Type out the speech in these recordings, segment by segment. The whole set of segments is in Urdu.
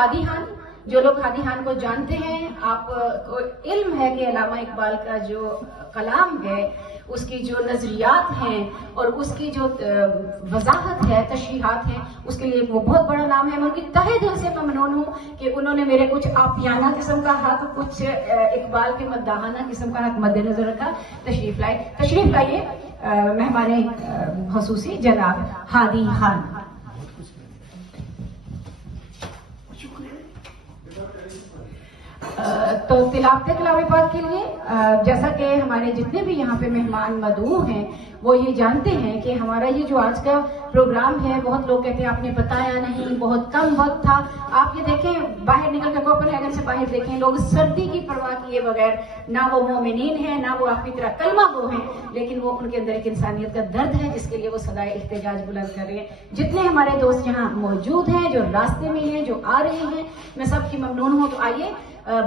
ہادی خان. جو لوگ ہادی خان کو جانتے ہیں، آپ کو علم ہے کہ علامہ اقبال کا جو کلام ہے، اس کی جو نظریات ہیں اور اس کی جو وضاحت ہے، تشریحات ہیں، اس کے لیے وہ بہت بڑا نام ہے. میں ان کی تہہ دل سے ممنون ہوں کہ انہوں نے میرے کچھ آپیانہ قسم کا حق، کچھ اقبال کے مداحانہ قسم کا حق مد نظر رکھا. تشریف لائیے مہمان خصوصی جناب ہادی خان. تو تلاوت کلام پاک کے لیے جیسا کہ ہمارے جتنے بھی یہاں پہ مہمان مدعو ہیں وہ یہ جانتے ہیں کہ ہمارا یہ جو آج کا پروگرام ہے، بہت لوگ کہتے ہیں آپ نے بتایا نہیں، بہت کم وقت تھا. آپ یہ دیکھیں، باہر نکل کے کوپن ہیگن سے باہر دیکھیں، لوگ سردی کی پرواہ کیے بغیر، نہ وہ مومنین ہیں، نہ وہ آپ کی طرح کلمہ گو ہیں، لیکن وہ ان کے اندر ایک انسانیت کا درد ہے جس کے لیے وہ صدائے احتجاج بلند کر رہے ہیں. جتنے ہمارے دوست یہاں موجود ہیں، جو راستے میں ہیں، جو آ رہے ہیں، میں سب کی ممنون ہوں. تو آئیے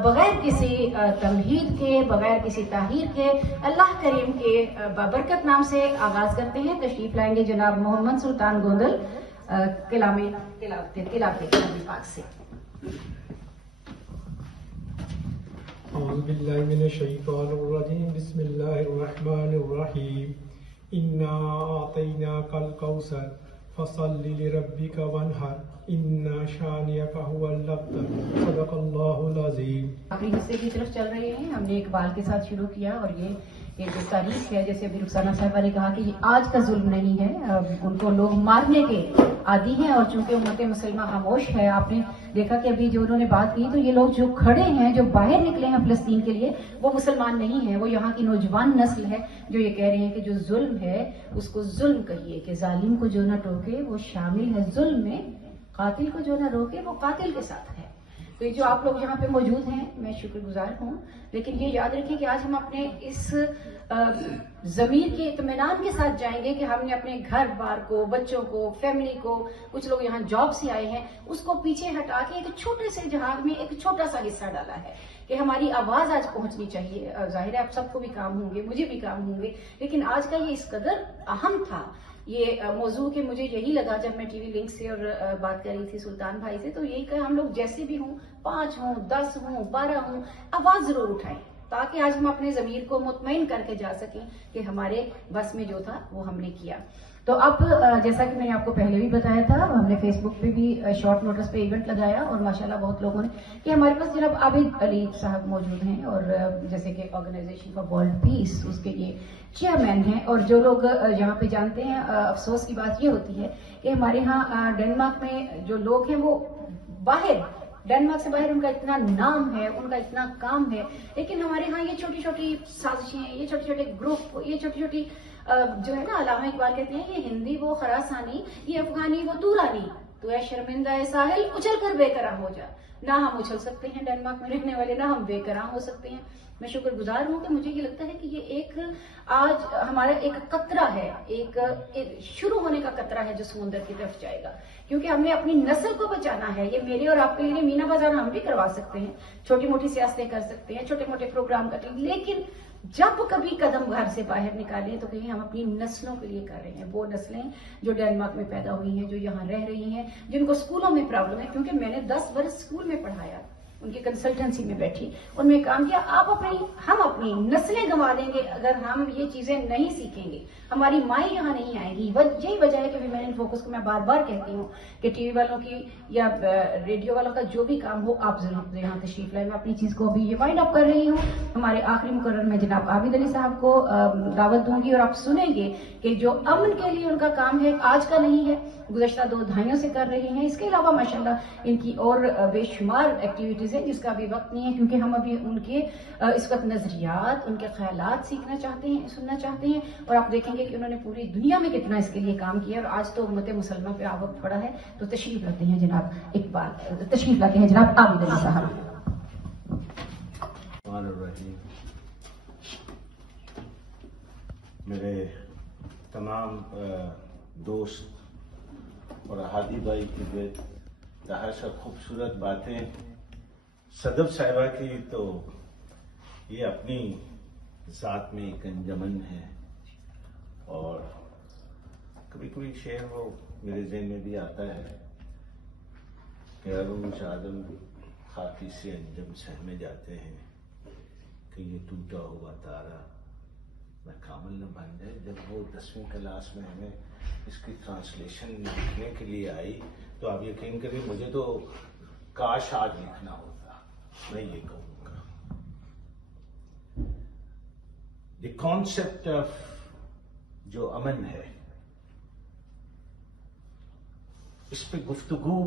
بغیر کسی تمہید کے، بغیر کسی تاخیر کے، اللہ کریم کے بابرکت نام سے آغاز کرتے ہیں. تشریف لائیں گے جناب محمد سلطان گوندل کلام پاک سے. اعوذ باللہ من الشیطان الرجیم. بسم اللہ الرحمن الرحیم. انا اعطیناک الکوثر فصل لربک وانحر ان شانئک هو الابتر. صدق اللہ العظیم. آخری حصے کی طرف چل رہے ہیں. ہم نے اقبال کے ساتھ شروع کیا اور یہ جو تاریخ ہے، جیسے ابھی رخسانہ صاحبہ نے کہا کہ یہ آج کا ظلم نہیں ہے، ان کو لوگ مارنے کے عادی ہیں. اور چونکہ امت مسلمہ خاموش ہے، آپ نے دیکھا کہ ابھی جو انہوں نے بات کی، تو یہ لوگ جو کھڑے ہیں، جو باہر نکلے ہیں فلسطین کے لیے، وہ مسلمان نہیں ہیں، وہ یہاں کی نوجوان نسل ہے جو یہ کہہ رہے ہیں کہ جو ظلم ہے اس کو ظلم کہیے، کہ ظالم کو جو نہ ٹوکے وہ شامل ہے ظلم میں، قاتل کو جو نہ روکے وہ قاتل کے ساتھ ہے. تو یہ جو آپ لوگ یہاں پہ موجود ہیں، میں شکر گزار ہوں. لیکن یہ یاد رکھیں کہ آج ہم اپنے اس ضمیر کے اطمینان کے ساتھ جائیں گے کہ ہم نے اپنے گھر بار کو، بچوں کو، فیملی کو، کچھ لوگ یہاں جاب سے آئے ہیں، اس کو پیچھے ہٹا کے ایک چھوٹے سے جہاز میں ایک چھوٹا سا حصہ ڈالا ہے کہ ہماری آواز آج پہنچنی چاہیے. ظاہر ہے آپ سب کو بھی کام ہوں گے، مجھے بھی کام ہوں گے، لیکن آج کا یہ اس قدر اہم تھا یہ موضوع کہ مجھے یہی لگا جب میں ٹی وی لنک سے اور بات کر رہی تھی سلطان بھائی سے، تو یہی کہ ہم لوگ جیسے بھی ہوں، 5 ہوں، 10 ہوں، 12 ہوں، آواز ضرور اٹھائیں تاکہ آج ہم اپنے ضمیر کو مطمئن کر کے جا سکیں کہ ہمارے بس میں جو تھا وہ ہم نے کیا. تو اب جیسا کہ میں نے آپ کو پہلے بھی بتایا تھا، ہم نے فیس بک پہ بھی شارٹ نوٹس پہ ایونٹ لگایا اور ماشاءاللہ بہت لوگوں نے کہ ہمارے پاس جناب عابد علی صاحب موجود ہیں، اور جیسے کہ آرگنائزیشن فار ورلڈ پیس اس کے یہ چیئرمین ہیں. اور جو لوگ یہاں پہ جانتے ہیں، افسوس کی بات یہ ہوتی ہے کہ ہمارے ہاں ڈنمارک میں جو لوگ ہیں وہ باہر، ڈنمارک سے باہر ان کا اتنا نام ہے، ان کا اتنا کام ہے، لیکن ہمارے ہاں یہ چھوٹی چھوٹی سازشیں، یہ چھوٹے چھوٹے گروپ، یہ چھوٹی چھوٹی جو ہے نا، علامہ اقبال کہتے ہیں یہ ہندی وہ خراسانی، یہ افغانی وہ دورانی، تو اے شرمندہ اے ساحل اچھل کر بے قرار ہو جا. نہ ہم اچھل سکتے ہیں ڈنمارک میں رہنے والے، نہ ہم بے قرار ہو سکتے ہیں. میں شکر گزار ہوں کہ مجھے یہ لگتا ہے کہ یہ ایک آج ہمارا ایک قطرہ ہے، ایک شروع ہونے کا قطرہ ہے جو سمندر کی طرف جائے گا، کیونکہ ہم نے اپنی نسل کو بچانا ہے. یہ میرے اور آپ کے لیے مینا بازار ہم بھی کروا سکتے ہیں، چھوٹی موٹی سیاستیں کر سکتے ہیں، چھوٹے موٹے پروگرام کرتے ہیں، لیکن جب کبھی قدم گھر سے باہر نکالیں تو کہیں ہم اپنی نسلوں کے لیے کر رہے ہیں. وہ نسلیں جو ڈنمارک میں پیدا ہوئی ہیں، جو یہاں رہ رہی ہیں، جن کو اسکولوں میں پرابلم ہے، کیونکہ میں نے 10 برس اسکول میں پڑھایا، ان کی کنسلٹنسی میں بیٹھی، ان میں کام کیا. ہم اپنی نسلیں گنوا دیں گے اگر ہم یہ چیزیں نہیں سیکھیں گے. ہماری مائیں یہاں نہیں آئیں گی. یہی وجہ ہے کہ ویمن ان فوکس کو میں بار بار کہتی ہوں کہ ٹی وی والوں کی یا ریڈیو والوں کا جو بھی کام ہو، آپ ضرور یہاں تشریف لائیں. میں اپنی چیز کو ابھی یہ وائنڈ اپ کر رہی ہوں. ہمارے آخری مقرر میں جناب عابد علی صاحب کو دعوت دوں گی اور آپ سنیں گے کہ جو امن کے لیے ان کا کام ہے آج کا نہیں ہے، گزشتہ 2 دہائیوں سے کر رہے ہیں. اس کے علاوہ ماشاءاللہ ان کی اور بے شمار ایکٹیویٹیز ہیں جس کا بھی وقت نہیں ہے، کیونکہ ہم ابھی ان کے اس وقت نظریات، ان کے خیالات سیکھنا چاہتے ہیں، سننا چاہتے ہیں. اور آپ دیکھیں گے کہ انہوں نے پوری دنیا میں کتنا اس کے لیے کام کیا، اور آج تو امت مسلمہ پہ وقت پڑا ہے. تو تشریف لاتے ہیں جناب اقبال، تشریف لاتے ہیں جناب عابد علی صاحب. میرے تمام دوست اور ہادی بھائی کی بہت سا خوبصورت باتیں، صدف صاحبہ کی تو یہ اپنی ذات میں ایک انجمن ہے، اور کبھی کبھی شعر وہ میرے ذہن میں بھی آتا ہے کہ عروج آدم خاکی سے انجم سہمے جاتے ہیں کہ یہ ٹوٹا ہوا تارا میں کامل نہ بن جائے. جب وہ 10ویں کلاس میں ہمیں اس کی ٹرانسلیشن لکھنے کے لیے آئی تو آپ یقین کریں مجھے تو کاش آج لکھنا ہوتا. میں یہ کہوں گا دی کانسیپٹ آف جو امن ہے اس پہ گفتگو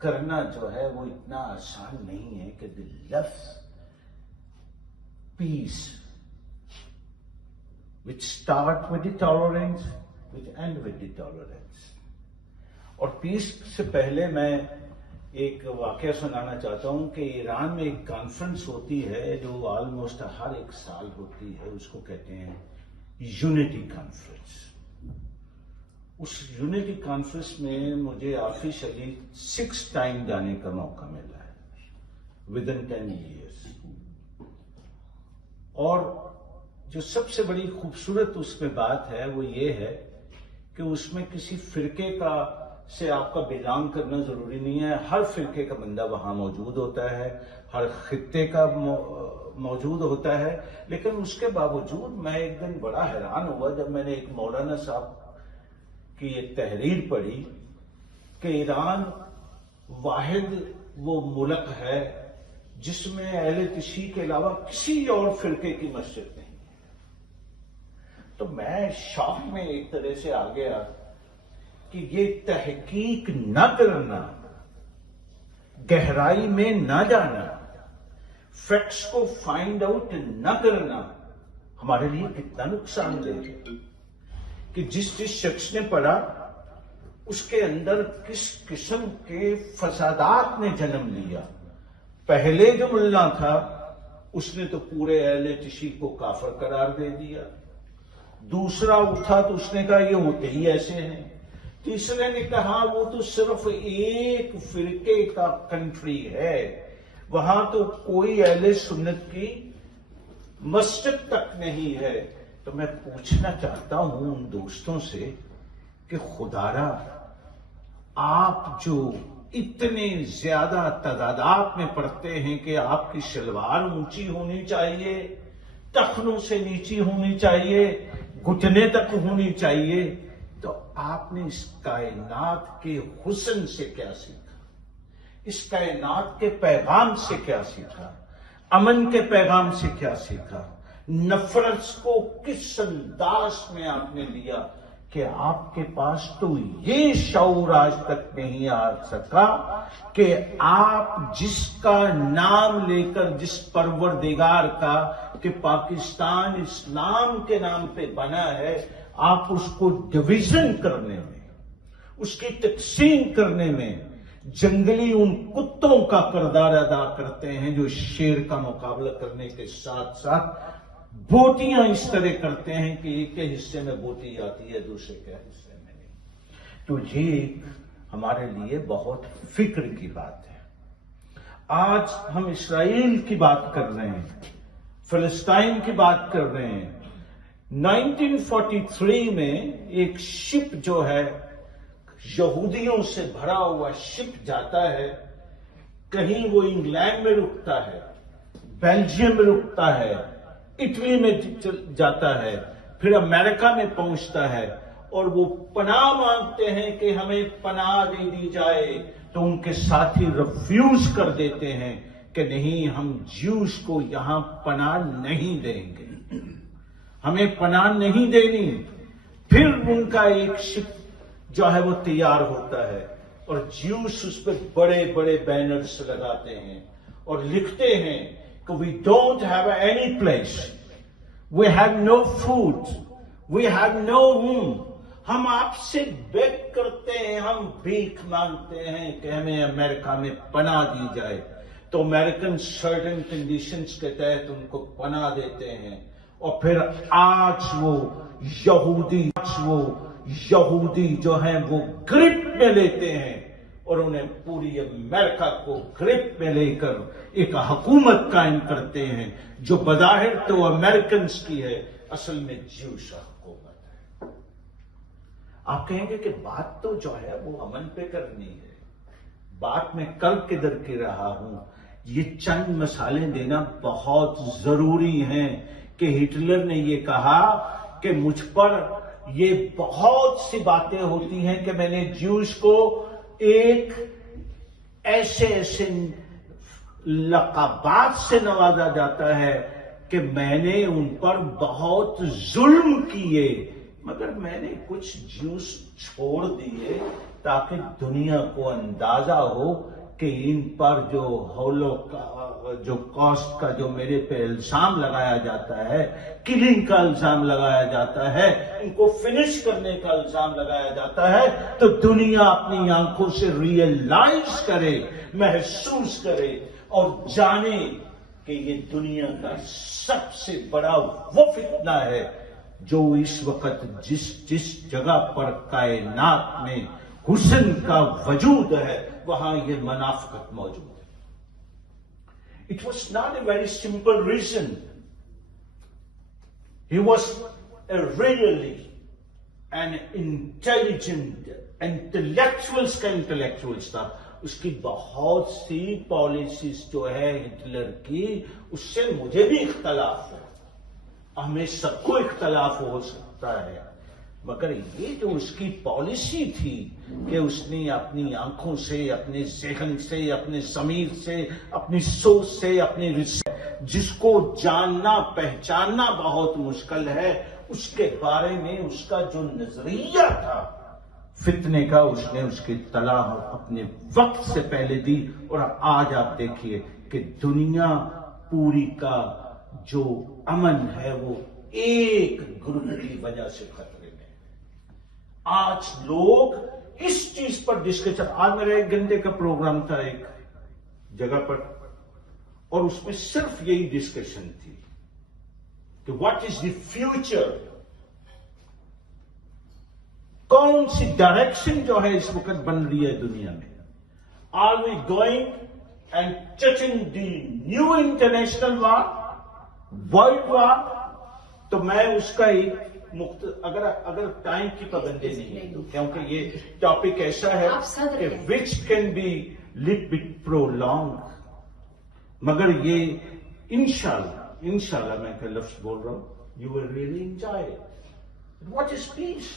کرنا جو ہے وہ اتنا آسان نہیں ہے کہ دی لفظ پیس which start with the tolerance, which end with the tolerance. اور پیس سے پہلے میں ایک واقعہ سنانا چاہتا ہوں کہ ایران میں ایک کانفرنس ہوتی ہے جو آلموسٹ ہر ایک سال ہوتی ہے. اس کو کہتے ہیں یونٹی کانفرنس. اس یونٹی کانفرنس میں مجھے آفیشلی 6 ٹائم جانے کا موقع ملا ہے ودن 10 ایئرس. اور جو سب سے بڑی خوبصورت اس میں بات ہے وہ یہ ہے کہ اس میں کسی فرقے کا سے آپ کا بلانگ کرنا ضروری نہیں ہے. ہر فرقے کا بندہ وہاں موجود ہوتا ہے, ہر خطے کا موجود ہوتا ہے. لیکن اس کے باوجود میں ایک دن بڑا حیران ہوا جب میں نے ایک مولانا صاحب کی یہ تحریر پڑھی کہ ایران واحد وہ ملک ہے جس میں اہل تشیع کے علاوہ کسی اور فرقے کی مسجد نہیں. تو میں شوق میں ایک طرح سے آ گیا کہ یہ تحقیق نہ کرنا, گہرائی میں نہ جانا, فیکٹس کو فائنڈ آؤٹ نہ کرنا ہمارے لیے کتنا نقصان دہ ہے. کہ جس شخص نے پڑھا اس کے اندر کس قسم کے فسادات نے جنم لیا. پہلے جو ملا تھا اس نے تو پورے اہل تشیع کو کافر قرار دے دیا. دوسرا اٹھا تو اس نے کہا یہ ہوتے ہی ایسے ہیں. تیسرے نے کہا وہ تو صرف ایک فرقے کا کنٹری ہے, وہاں تو کوئی اہل سنت کی مسجد تک نہیں ہے. تو میں پوچھنا چاہتا ہوں ان دوستوں سے کہ خدارا آپ جو اتنے زیادہ تعداد میں پڑھتے ہیں کہ آپ کی شلوار اونچی ہونی چاہیے, ٹخنوں سے نیچی ہونی چاہیے, گھٹنے تک ہونی چاہیے, تو آپ نے اس کائنات کے حسن سے کیا سیکھا؟ اس کائنات کے پیغام سے کیا سیکھا؟ امن کے پیغام سے کیا سیکھا؟ نفرت کو کس انداز میں آپ نے لیا کہ آپ کے پاس تو یہ شعور آج تک نہیں آ سکا کہ آپ جس کا نام لے کر, جس پروردگار کا کہ پاکستان اسلام کے نام پہ بنا ہے, آپ اس کو ڈویژن کرنے میں, اس کی تقسیم کرنے میں جنگلی ان کتوں کا کردار ادا کرتے ہیں جو شیر کا مقابلہ کرنے کے ساتھ ساتھ بوٹیاں اس طرح کرتے ہیں کہ ایک کے حصے میں بوٹی آتی ہے دوسرے کے حصے میں نہیں. تو یہ ہمارے لیے بہت فکر کی بات ہے. آج ہم اسرائیل کی بات کر رہے ہیں, فلسطین کی بات کر رہے ہیں. 1943 میں ایک شپ جو ہے یہودیوں سے بھرا ہوا شپ جاتا ہے, کہیں وہ انگلینڈ میں رکتا ہے, بیلجیم میں رکتا ہے, اٹلی میں جاتا ہے, پھر امریکہ میں پہنچتا ہے, اور وہ پناہ مانگتے ہیں کہ ہمیں پناہ دے دی جائے. تو ان کے ساتھی ریفیوز کر دیتے ہیں کہ نہیں, ہم جیوز کو یہاں پناہ نہیں دیں گے, ہمیں پناہ نہیں دینی. پھر ان کا ایک شپ جو ہے وہ تیار ہوتا ہے اور جیوز اس پہ بڑے بڑے بینرز لگاتے ہیں اور لکھتے ہیں کہ we don't have any place, we have no food, we have no room. ہم آپ سے بیگ کرتے ہیں, ہم بھیک مانگتے ہیں کہ ہمیں امریکہ میں پناہ دی جائے. تو امریکن سرٹن کنڈیشنز کے تحت ان کو پناہ دیتے ہیں. اور پھر آج وہ یہودی جو ہیں وہ گرپ میں لیتے ہیں اور انہیں پوری امریکہ کو گرپ میں لے کر ایک حکومت قائم کرتے ہیں جو بظاہر تو امریکنز کی ہے, اصل میں جیوش حکومت ہے. آپ کہیں گے کہ بات تو جو ہے وہ امن پہ کرنی ہے, بات میں کر کے رہا ہوں، یہ چند مثالیں دینا بہت ضروری ہیں کہ ہٹلر نے یہ کہا کہ مجھ پر یہ بہت سی باتیں ہوتی ہیں کہ میں نے جیوز کو ایک ایسے لقبات سے نوازا جاتا ہے کہ میں نے ان پر بہت ظلم کیے، مگر میں نے کچھ جیوز چھوڑ دیے تاکہ دنیا کو اندازہ ہو کہ ان پر جو کاسٹ کا جو میرے پہ الزام لگایا جاتا ہے، کلنگ کا الزام لگایا جاتا ہے، ان کو فنش کرنے کا الزام لگایا جاتا ہے، تو دنیا اپنی آنکھوں سے ریئلائز کرے، محسوس کرے اور جانے کہ یہ دنیا کا سب سے بڑا وہ فتنہ ہے جو اس وقت جس جگہ پر کائنات میں حسن کا وجود ہے وہاں یہ منافقت موجود ہے. It was not a very simple reason. He was a really an intelligent, intellectuals کا intellectuals تھا. اس کی بہت سی پالیسیز جو ہے ہٹلر کی، اس سے مجھے بھی اختلاف ہے، ہمیں سب کو اختلاف ہو سکتا ہے، مگر یہ جو اس کی پالیسی تھی کہ اس نے اپنی آنکھوں سے، اپنے ذہن سے، اپنے ضمیر سے، اپنی سوچ سے، اپنی جس کو جاننا پہچاننا بہت مشکل ہے، اس کے بارے میں اس کا جو نظریہ تھا فتنے کا، اس نے اس کی اطلاع اپنے وقت سے پہلے دی. اور آج آپ دیکھیے کہ دنیا پوری کا جو امن ہے وہ ایک گروپ کی وجہ سے خطرے میں. آج لوگ اس چیز پر ڈسکشن، آج میرا 1 گھنٹے کا پروگرام تھا ایک جگہ پر، اور اس میں صرف یہی ڈسکشن تھی کہ واٹ از دی فیوچر، کون سی ڈائریکشن جو ہے اس وقت بن رہی ہے دنیا میں. Are we going and touching the new international war, world war? تو میں اس کا ایک اگر ٹائم کی پابندی نہیں، کیونکہ یہ ٹاپک ایسا ہے کہ which can be little bit prolonging, مگر یہ انشاءاللہ میں کہ لفظ بول رہا ہوں، you will really enjoy. What is peace?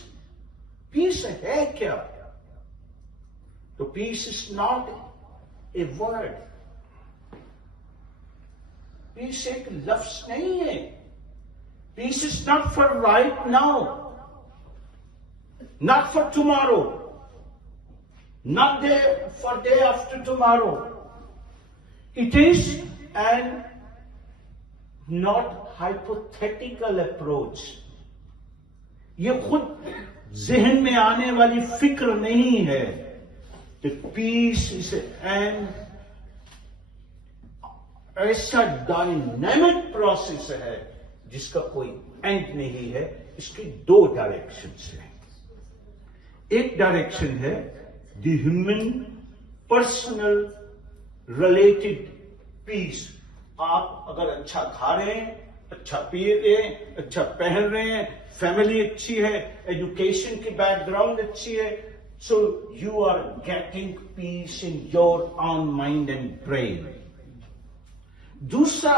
Peace ہے کیا؟ تو پیس از ناٹ اے ورڈ، پیس ایک لفظ نہیں ہے. Peace is not for right now, not for tomorrow, not for day after tomorrow. It is an not hypothetical approach. یہ خود ذہن میں آنے والی فکر نہیں ہے. The peace is an ایسا ڈائنامک پروسیس ہے جس کا کوئی اینڈ نہیں ہے. اس کی 2 ڈائریکشنز ہیں. ایک ڈائریکشن ہے دی ہیومن پرسنل ریلیٹڈ پیس. آپ اگر اچھا کھا رہے ہیں، اچھا پی رہے ہیں، اچھا پہن رہے ہیں، فیملی اچھی ہے، ایجوکیشن کی بیک گراؤنڈ اچھی ہے، so you are getting peace in your own mind and brain. دوسرا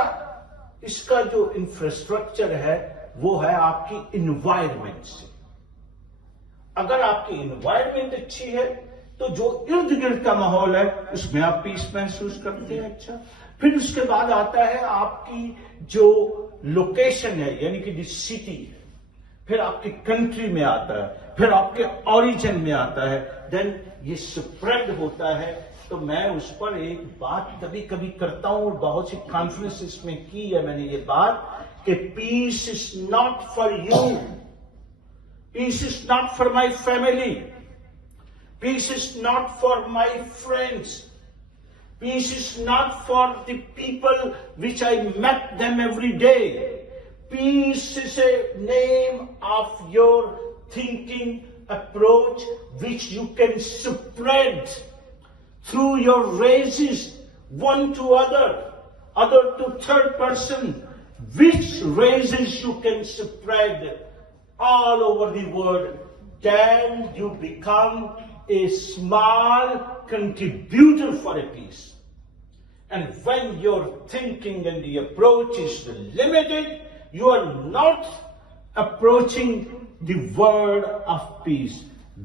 اس کا جو انفراسٹرکچر ہے وہ ہے آپ کی انوائرمنٹ سے. اگر آپ کی انوائرمنٹ اچھی ہے تو جو ارد گرد کا ماحول ہے اس میں آپ پیس محسوس کرتے ہیں. اچھا، پھر اس کے بعد آتا ہے آپ کی جو لوکیشن ہے، یعنی کہ جو سٹی ہے، پھر آپ کی کنٹری میں آتا ہے، پھر آپ کے اوریجن میں آتا ہے، دین یہ سپریڈ ہوتا ہے. تو میں اس پر ایک بات کبھی کبھی کرتا ہوں، اور بہت سی کانفرنسز میں کی ہے میں نے یہ بات کہ peace is not for you, peace is not for my family, peace is not for my friends. Peace is not for the people which I met them every day. Peace is a name of your thinking approach which you can spread through your races, one to other to third person, which races you can spread all over the world. Then you become a small contributor for a peace. And when your thinking and the approach is limited, you are not approaching the word of peace.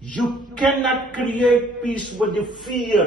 You cannot create peace with the fear.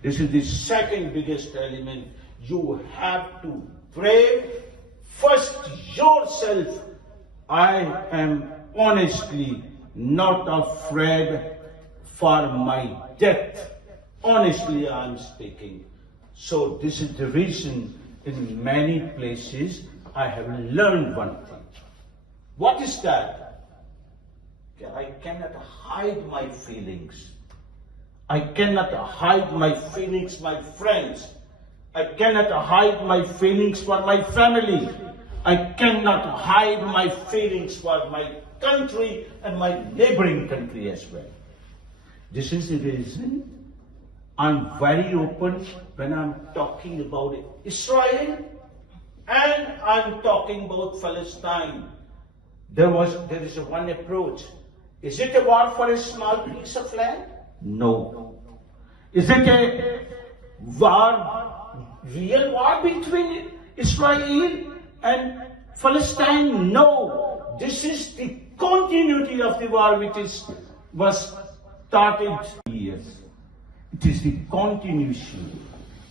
This is the second biggest element. You have to pray first yourself. I am honestly not afraid for my death. Honestly, I am speaking. So this is the reason in many places I have learned one thing. What is that? I cannot hide my feelings. I cannot hide my feelings, my friends. I cannot hide my feelings for my family. I cannot hide my feelings for my country and my neighboring country as well. This is the reason I'm very open when I'm talking about Israel and I'm talking about Palestine. There is one approach. Is it a war for a small piece of land? No. Is it a real war between Israel and Palestine? No. This is the continuity of the war which was started years. It is the continuation.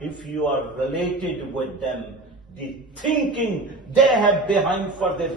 if you are related with them, the thinking they have behind for their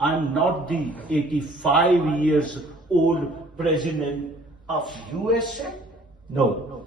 I'm not the 85 years old president of USA. No.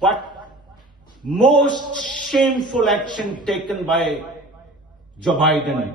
But most shameful action taken by Joe Biden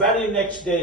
very next day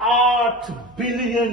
$8 billion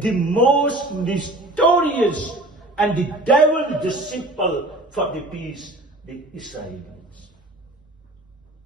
The most notorious and the devil disciple for the peace, the Israelis.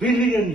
billion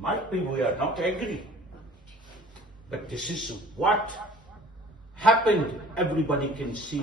Might be we are not agree. But this is what happened. Everybody can see.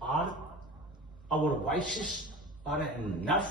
Are our voices are enough?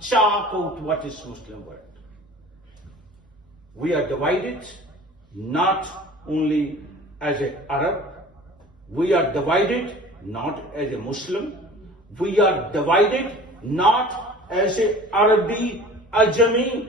chalk out what is Muslim world. We are divided not only as an Arab, we are divided not as a Muslim, we are divided not as a Arabi, Ajami,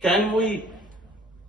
Can we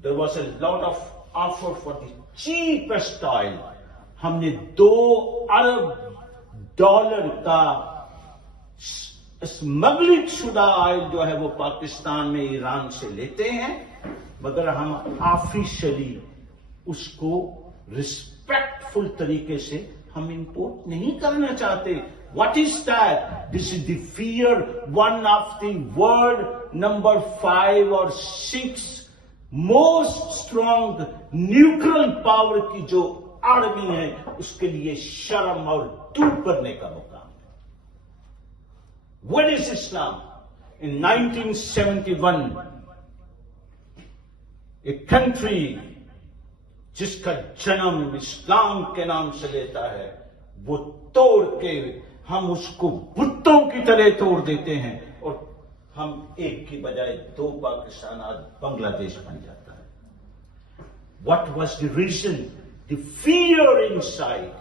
There was a lot of offer for the cheapest oil. ہم نے $2 ارب کا اسمگلنگ شدہ آئل جو ہے وہ پاکستان میں ایران سے لیتے ہیں، مگر ہم آفیشلی اس کو ریسپیکٹفل طریقے سے ہم امپورٹ نہیں کرنا چاہتے. What is that? This is the fear one of the world number 5 اور 6 موسٹ اسٹرانگ نیوکلیر پاور کی جو آرمی ہے، اس کے لیے شرم اور دور کرنے کا مقام. What is Islam? In 1971, a country جس کا جنم اسلام کے نام سے لیتا ہے، وہ توڑ کے ہم اس کو بتوں کی طرح توڑ دیتے ہیں، اور ہم ایک کی بجائے 2 پاکستان آج بنگلہ دیش بن جاتا ہے. What was the reason? The fear inside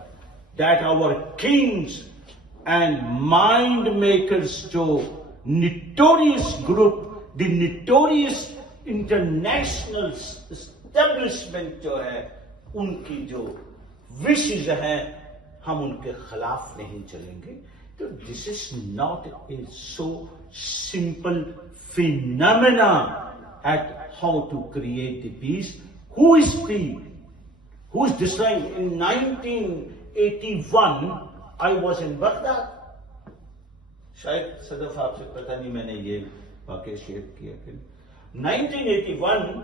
that our kings and mind makers, جو notorious group, the notorious international establishment جو ہے، ان کی جو وشز ہیں، ہم ان کے خلاف نہیں چلیں گے. تو this is not a so simple phenomena at how to create the peace. Who is destroying? In 1981 I was in Baghdad. شاید صدف آپ سے پتہ نہیں میں نے یہ واقعہ شیئر کیا کہ 1981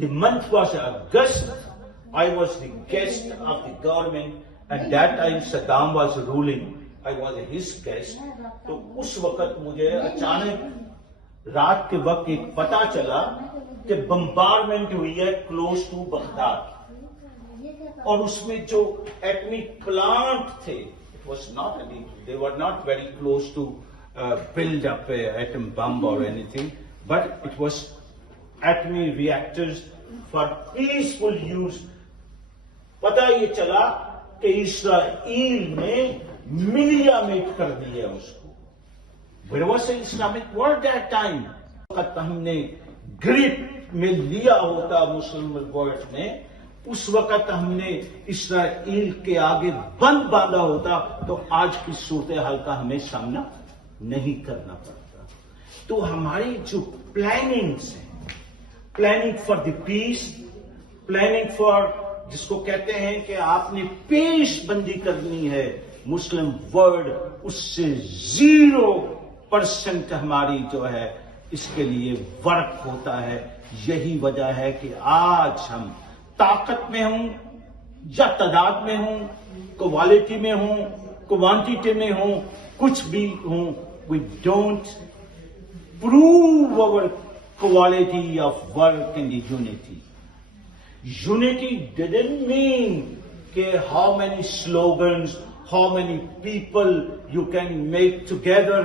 the month was August. I was the guest of the government. At that time Saddam was ruling. I was his guest. تو اس وقت مجھے اچانک رات کے وقت ایک پتہ چلا کہ بمبارمنٹ ہوئی ہے کلوز ٹو بغداد، اور اس میں جو ایٹمک پلانٹ تھے، they were not very close to build up a atom bomb or anything, but it was atomic reactors for peaceful use. پتہ یہ چلا کہ اسرائیل نے ملیامیٹ کر دیا اس کو. Where was the Islamic world that time? وقت ہم نے گرپ میں لیا ہوتا مسلم ورلڈ نے، اس وقت ہم نے اسرائیل کے آگے بند باندھا ہوتا تو آج کی صورتحال کا ہمیں سامنا نہیں کرنا پڑتا. تو ہماری جو پلاننگز ہیں، planning for the peace, planning for جس کو کہتے ہیں کہ آپ نے پیش بندی کرنی ہے مسلم ورلڈ، اس سے 0% ہماری جو ہے اس کے لیے ورک ہوتا ہے. یہی وجہ ہے کہ آج ہم طاقت میں ہوں یا تعداد میں ہوں، کوالٹی میں ہوں، کوانٹیٹی میں ہوں، کچھ بھی ہوں، we don't prove our quality of work in the unity. Unity didn't mean کہ how many slogans, how many people you can make together.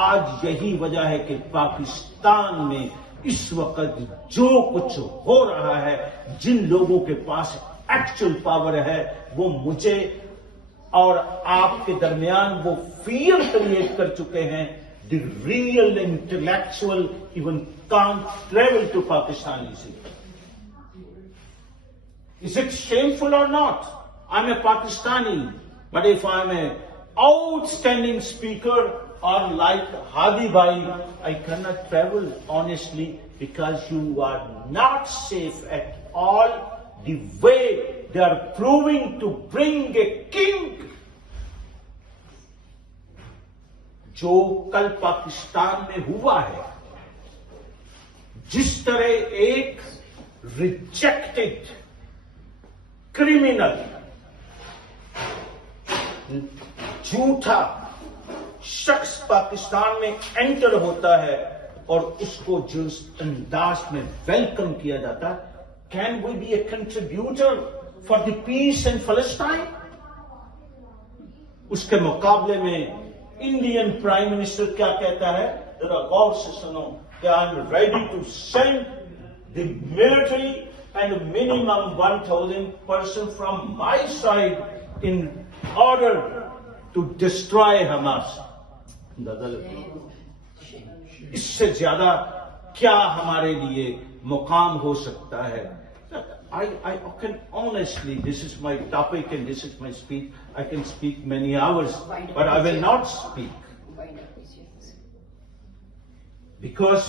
آج یہی وجہ ہے کہ پاکستان میں اس وقت جو کچھ ہو رہا ہے، جن لوگوں کے پاس ایکچوئل پاور ہے، وہ مجھے اور آپ کے درمیان وہ فیئر کریٹ کر چکے ہیں. The real intellectual even can't travel to Pakistan easily. Is it shameful or not? I'm a Pakistani, but if I'm an outstanding speaker or like Hadi Bhai, I cannot travel honestly because you are not safe at all. The way they are proving to bring a king. جو کل پاکستان میں ہوا ہے، جس طرح ایک ریجیکٹڈ کرمینل جھوٹا شخص پاکستان میں انٹر ہوتا ہے اور اس کو جس انداز میں ویلکم کیا جاتا ہے، can we be a contributor for the peace in فلسطین؟ اس کے مقابلے میں انڈین پرائم منسٹر کیا کہتا ہے؟ ذرا غور سے سنو کہ I am ready to send the military and minimum 1,000 person from my side in order to destroy Hamas. اس سے زیادہ کیا ہمارے لیے مقام ہو سکتا ہے؟ I can honestly, this is my topic and this is my speech, I can speak many hours, but I will not speak. Because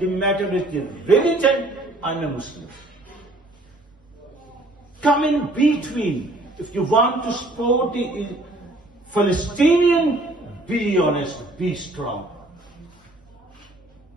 the matter is the religion, I'm a Muslim. Come in between. If you want to support the Palestinian, be honest, be strong.